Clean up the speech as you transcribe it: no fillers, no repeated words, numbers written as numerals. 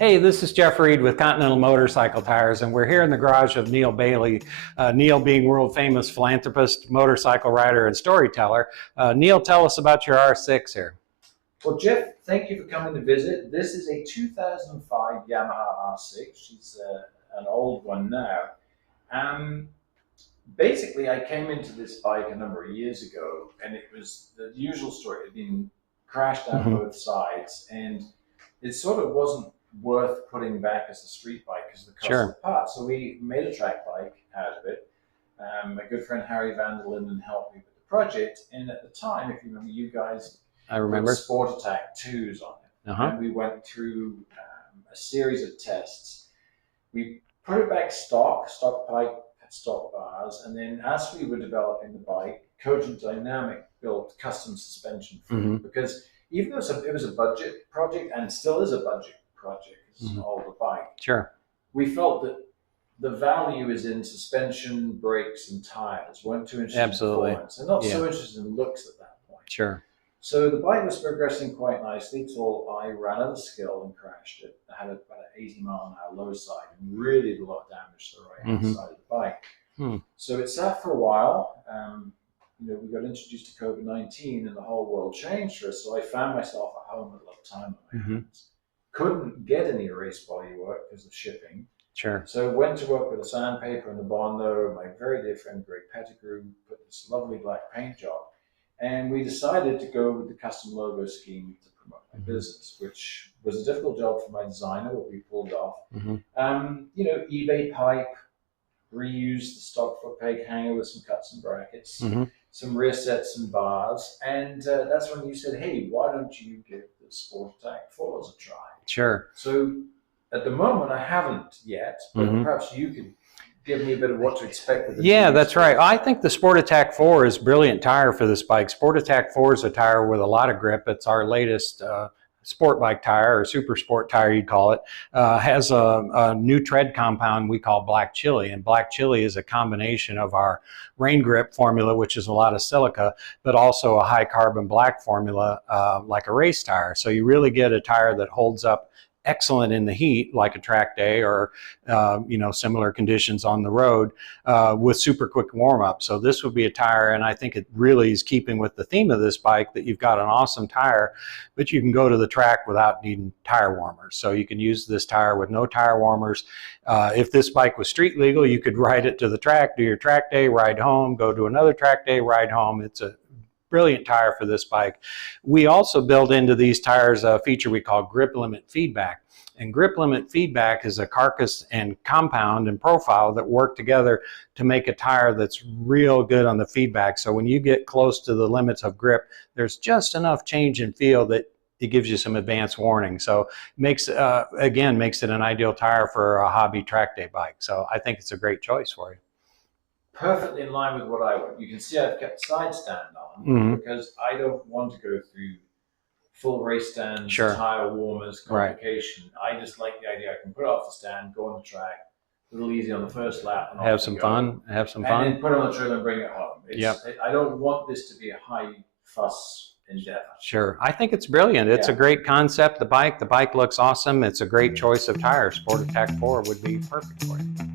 Hey, this is Jeff Reid with Continental Motorcycle Tires, and we're here in the garage of Neale Bayly. Neale being world famous philanthropist, motorcycle rider, and storyteller. Neale, tell us about your R6 here. Well, Jeff, thank you for coming to visit. This is a 2005 Yamaha R6. She's an old one now. Basically, I came into this bike a number of years ago, and it was the usual story. It had been crashed down both sides, and it sort of wasn't worth putting back as a street bike because of the cost of the parts. So we made a track bike out of it. My good friend Harry Van der Linden helped me with the project, and at the time, if you remember, you guys SportAttack 2s on it, and we went through a series of tests. We put it back stock pipe, stock bars, and then as we were developing the bike, Cogent Dynamic built custom suspension for it, because even though it was a budget project, and still is a budget project, it's an older bike. We felt that the value is in suspension, brakes, and tires. Weren't too interested in performance, and not so interested in looks at that point. So the bike was progressing quite nicely till I ran out of skill and crashed it. I had about an 80 mile an hour low side and really did a lot of damage to the right hand side of the bike. So it sat for a while. We got introduced to COVID-19 and the whole world changed for us. So I found myself at home with a lot of time on my hands. Couldn't get any race body work because of shipping. So went to work with a sandpaper and the Bondo. My very dear friend Greg Pettigrew put this lovely black paint job. And we decided to go with the custom logo scheme to promote my business, which was a difficult job for my designer, but we pulled off. eBay pipe, reused the stock foot peg hanger with some cuts and brackets, some rear sets and bars. And that's when you said, hey, why don't you give the SportAttack 4s a try? So at the moment, I haven't yet, but perhaps you could give me a bit of what to expect with the that's right. I think the SportAttack 4 is a brilliant tire for this bike. SportAttack 4 is a tire with a lot of grip. It's our latest sport bike tire, or super sport tire you'd call it. Has a new tread compound we call Black Chili, and Black Chili is a combination of our rain grip formula, which is a lot of silica, but also a high carbon black formula like a race tire. So you really get a tire that holds up excellent in the heat, like a track day or similar conditions on the road, with super quick warm up. So this would be a tire, and I think it really is keeping with the theme of this bike, that you've got an awesome tire, but you can go to the track without needing tire warmers. So you can use this tire with no tire warmers. If this bike was street legal, you could ride it to the track, do your track day, ride home, go to another track day, ride home. It's a brilliant tire for this bike. We also build into these tires a feature we call grip limit feedback. And grip limit feedback is a carcass and compound and profile that work together to make a tire that's real good on the feedback. So when you get close to the limits of grip, there's just enough change in feel that it gives you some advance warning. So makes it an ideal tire for a hobby track day bike. So I think it's a great choice for you. Perfectly in line with what I want. You can see I've kept side stand on because I don't want to go through full race stands, tire warmers, complication. I just like the idea I can put it off the stand, go on the track, a little easy on the first lap, and have some fun. And then put it on the trailer and bring it home. I don't want this to be a high fuss endeavor. I think it's brilliant. It's a great concept. The bike looks awesome. It's a great choice of tires. SportAttack 4 would be perfect for you.